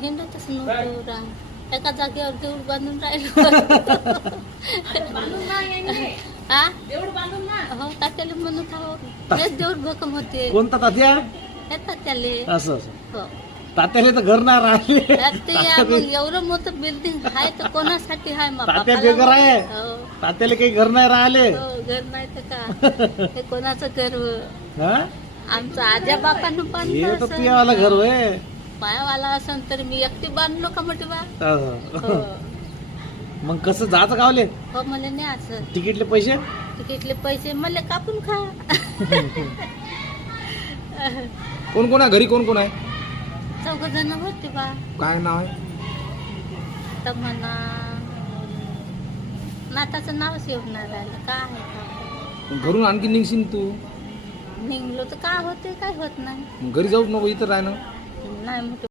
हिंडतच नव्हतो रा एका जागेवर देऊळ बांधून राहिलो हा हो तात्याला म्हणत आहो तेच देऊळ भक्कम होते कोणता तात्या येतात त्याले असं असं हो तात्याला तर घर नाही राहिले त्यात ते या मग एवढं मोठं बिल्डिंग आहे तर कोणासाठी आहे मग तात्या बेघर आहे. हो तात्याला काही घर नाही राहिले हो, घर नाही तर का हे कोणाचं घर हो? हा आमचं आज्या बापानं हे तर असं. तुझ्यावाला घर होय पायावाला असन तर मी एकटी बांधलो का मोठी बा. हो. मग कसं जायचं गावले? हो मला नाही असं. तिकीटले पैसे? तिकीटले पैसे मला कापून खा. कोण कोण आहे? घरी कोण कोण आहे? चौघ जण होते बा. काय नाव आहे? तर म्हणा नाताचं नावच येऊन नाही राहिलं काय आहे का घरून आणखी निघशील तू? निघलो तर काय होते काय होत नाही. घरी जाऊच नको इथं राह ना नाही मोठे